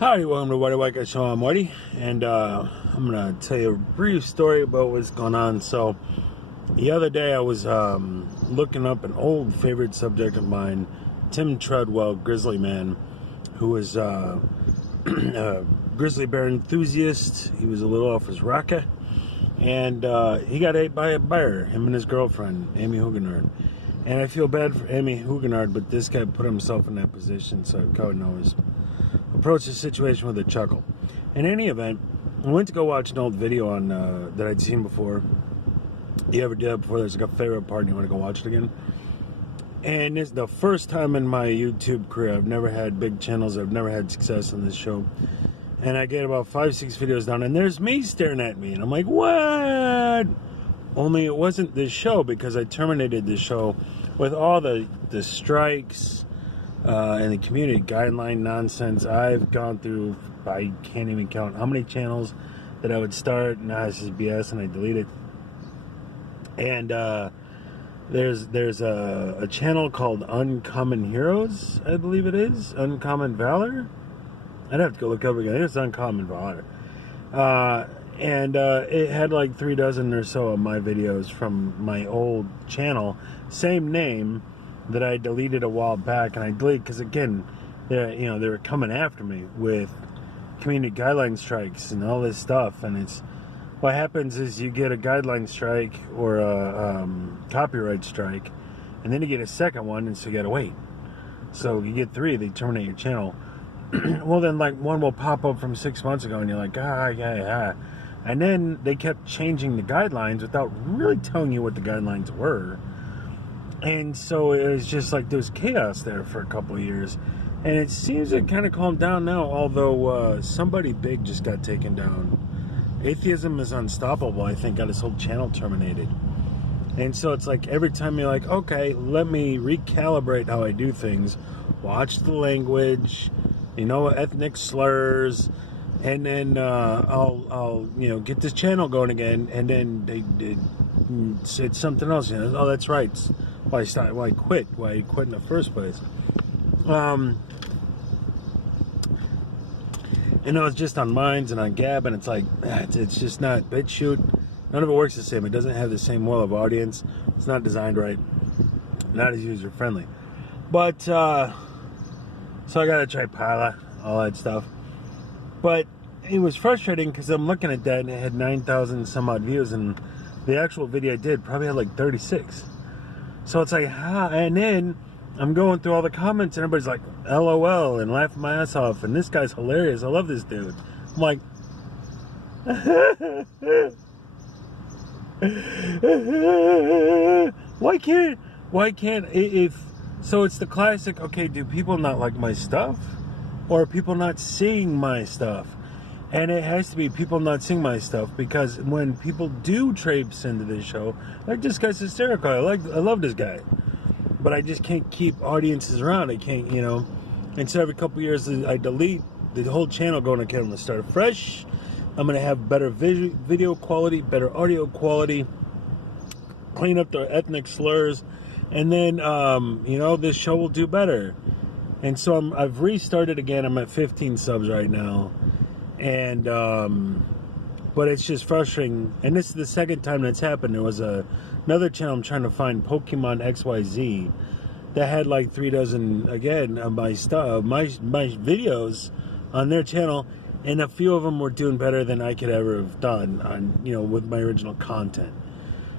Howdy, welcome to Whitey White Guy Show. I'm Whitey, and I'm going to tell you a brief story about what's going on. So, the other day I was looking up an old favorite subject of mine, Tim Treadwell, Grizzly Man, who was a grizzly bear enthusiast. He was a little off his rocker, and he got ate by a bear, him and his girlfriend, Amy Huguenard. And I feel bad for Amy Huguenard, but this guy put himself in that position, so God knows. Approach the situation with a chuckle. In any event, I went to go watch an old video on that I'd seen before. You ever did that before? There's like a favorite part and you want to go watch it again? And it's the first time in my YouTube career. I've never had big channels. I've never had success on this show. And I get about 5-6 videos down, and there's me staring at me. And I'm like, what? Only it wasn't this show, because I terminated this show with all the strikes and the community guideline nonsense I've gone through. I can't even count how many channels that I would start. Nah, this is BS, and I delete it. And there's a channel called Uncommon Heroes, I believe it is. Uncommon Valor? I'd have to go look up again. I think it's Uncommon Valor. And it had like 3 dozen or so of my videos from my old channel. Same name that I deleted a while back. And I deleted because, again, they were coming after me with community guideline strikes and all this stuff. And it's what happens is you get a guideline strike or a copyright strike, and then you get a second one, and so you gotta wait. So you get 3, they terminate your channel. Well, then like one will pop up from 6 months ago, and you're like, yeah. And then they kept changing the guidelines without really telling you what the guidelines were. And so it was just like there was chaos there for a couple of years. And it seems to kind of calmed down now, although somebody big just got taken down. Atheism is Unstoppable, I think, got his whole channel terminated. And so it's like every time you're like, okay, let me recalibrate how I do things, watch the language, ethnic slurs, and then I'll get this channel going again, and then they said something else. Oh, that's right. Why I quit in the first place. It's just on Minds and on Gab, and it's like, it's just not BitChute. None of it works the same. It doesn't have the same well of audience. It's not designed right. Not as user friendly. But so I gotta try Parler, all that stuff. But it was frustrating because I'm looking at that and it had 9,000 some odd views, and the actual video I did probably had like 36. So it's like, and then I'm going through all the comments and everybody's like, LOL, and laughing my ass off, and this guy's hilarious. I love this dude. I'm like, why can't if so it's the classic, okay, do people not like my stuff, or are people not seeing my stuff? And it has to be people not seeing my stuff, because when people do traipse into this show, like, this guy's hysterical, I love this guy, but I just can't keep audiences around. I can't, and so every couple years I delete the whole channel, going, okay, I'm going to start fresh. I'm going to have better video quality, better audio quality, clean up the ethnic slurs, and then, this show will do better. And so I've restarted again. I'm at 15 subs right now. And, but it's just frustrating. And this is the second time that's happened. There was another channel I'm trying to find, Pokemon XYZ, that had like 3 dozen, again, of my stuff, my videos on their channel. And a few of them were doing better than I could ever have done on, with my original content.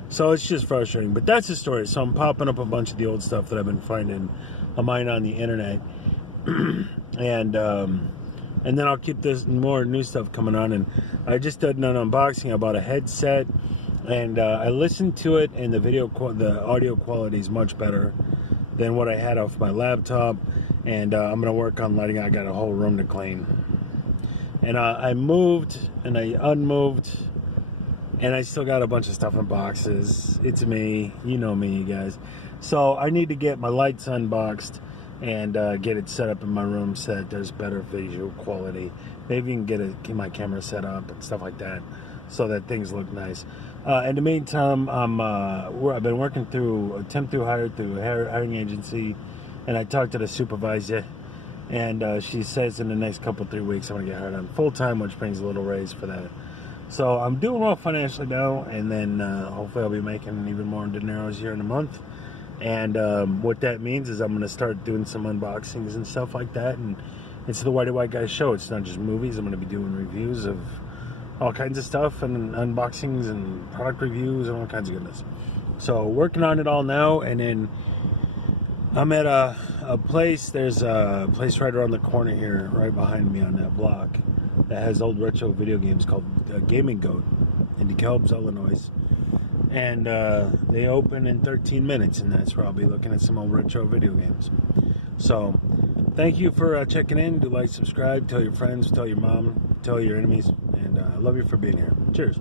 So it's just frustrating. But that's the story. So I'm popping up a bunch of the old stuff that I've been finding of mine on the internet. And then I'll keep this more new stuff coming on. And I just did an unboxing. I bought a headset, and I listened to it, and the audio quality is much better than what I had off my laptop. And I'm going to work on lighting. I got a whole room to clean. And I moved, and I unmoved, and I still got a bunch of stuff in boxes. It's me. You know me, you guys. So I need to get my lights unboxed and get it set up in my room so that there's better visual quality. Maybe you can get my camera set up and stuff like that so that things look nice. In the meantime, I've been working through a temp through hire through a hiring agency, and I talked to the supervisor, And she says in the next couple 3 weeks I'm gonna get hired on full time, which brings a little raise for that. So I'm doing well financially now, and then hopefully I'll be making even more dineros here in a month. And what that means is I'm going to start doing some unboxings and stuff like that. And it's the Whitey White Guy Show. It's not just movies. I'm going to be doing reviews of all kinds of stuff, and unboxings and product reviews and all kinds of goodness. So working on it all now. And then I'm at a place. There's a place right around the corner here, right behind me on that block, that has old retro video games called Gaming Goat in DeKalb, Illinois. And they open in 13 minutes, and that's where I'll be looking at some old retro video games. So thank you for checking in. Do like, subscribe, tell your friends, tell your mom, tell your enemies, and I love you for being here. Cheers.